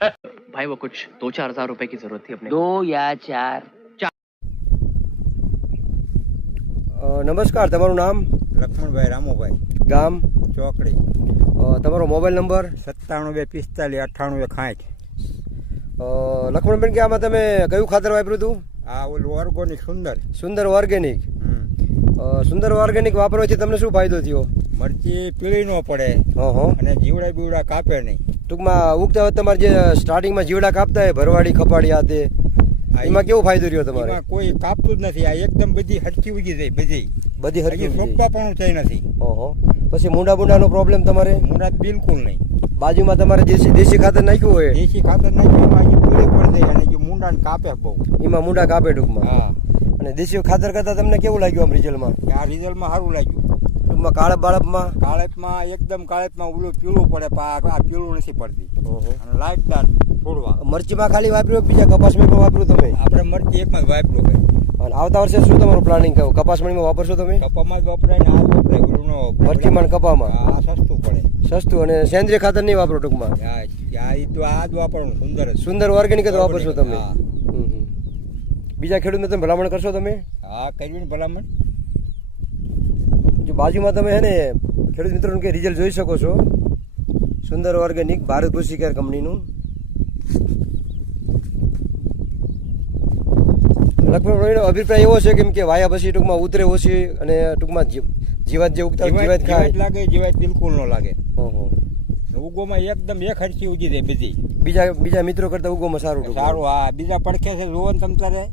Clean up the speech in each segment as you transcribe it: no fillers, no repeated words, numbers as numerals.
भाई वो कुछ 2-4 हज़ार रुपए की जरूरत थी अपने 2 या 4 નમસ્કાર, તમારું નામ? લક્ષ્મણભાઈ રામુભાઈ, ગામ? ચોકડી. તમારો મોબાઈલ નંબર? 97 45 68. લક્ષ્મણબેન, કે આમાં તમે કયું ખાતર વાપર્યું હતું? આ ઓલું ઓર્ગોનિક સુંદર ઓર્ગેનિક. સુંદર ઓર્ગેનિક વાપરવાથી તમને શું ફાયદો થયો? મરચી પીળી ન પડે હં અને જીવડા બીવડા કાપે નહીં. ટૂંકમાં ઉગતા વખતે તમારે જે સ્ટાર્ટિંગમાં જીવડા કાપતા હોય, ભરવાડી ખપાડી આ તે, એમાં કેવો ફાયદો રહ્યો તમારે? એમાં કોઈ કાપતું જ નથી. આ એકદમ બધી હરખી ઉગી જાય, બધી હરખી સોપા પણ થઈ નથી. પછી મૂંડાનો પ્રોબ્લેમ તમારે? મૂંડા બિલકુલ નહીં. બાજુમાં તમારે દેશી ખાતર નાખ્યું હોય, દેશી ખાતર નાખ્યું એમાં હજી પીળી પડી જાય અને જે મૂંડાને કાપે બહુ. એમાં મૂંડા કાપે ટૂંકમાં. હા. અને દેશી ખાતર કરતાં તમને કેવું લાગ્યું આમ રિઝલ્ટમાં? આ રિઝલ્ટમાં સારું લાગ્યું. ટૂંકમાં કાળપ બાળપમાં? કાળપમાં એકદમ કાળપમાં ઓલું પીળું પડે, પણ આ પીળું નથી પડતી અને લાઇટદાર છોડવા. મરચીમાં ખાલી વાપર્યું, બીજા કપાસમાં પણ વાપર્યું તમે? આપણે મરચી એકમાં જ વાપર્યું ભાઈ. અને આવતા વર્ષે શું તમારું પ્લાનિંગ કહું? કપાસમણીમાં વાપરશો તમે? કપામાં જ વપરાય ને આ જ વપરાય, ઓલું ન વપરાય. મરચીમાં ને કપામાં આ સસ્તું પડે. સસ્તું. અને સેન્દ્રીય ખાતર નહીં વાપરો ટૂંકમાં? આ ઈ તો આ જ વાપરવાનું. સુંદર ઓર્ગેનિક જ વાપરશો તમે? હા. બીજા ખેડૂતને તમે ભલામણ કરશો તમે? હા, કરવી ને ભલામણ. જો બાજુમાં તમે હે ને ખેડૂત મિત્રોનું કે રિઝલ્ટ જોઈ શકો છો, સુંદર ઓર્ગેનિક, ભારત કૃષિ કેર કંપનીનું. લક્ષ્મણભાઈનો અભિપ્રાય એવો છે કેમ કે વાયા પછી ટૂંકમાં ઉતરે ઓછી અને ટૂંકમાં જીવાત જે ઉગતા જીવાત ખાય લાગે, જીવાત બિલકુલ ન લાગે. ઉગોમાં એકદમ એક હરખી ઉગી જાય બધી. બીજા મિત્રો કરતા ઉગોમાં સારું? સારું. હા, બીજા પડખે છે જોવો ને તમ તારે.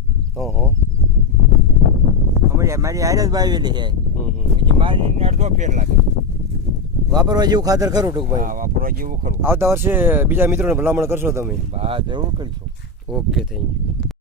મારી હારે જ વાવેલી છે, મારી અડધો ફેર લાગે. વાપરવા જેવું ખાતર ખરું ટૂંકમાં? હા, વાપરવા જેવું ખરું. આવતા વર્ષે બીજા મિત્રોને ભલામણ કરશો તમે? હા, જરૂર કરીશું. Okay, thank you.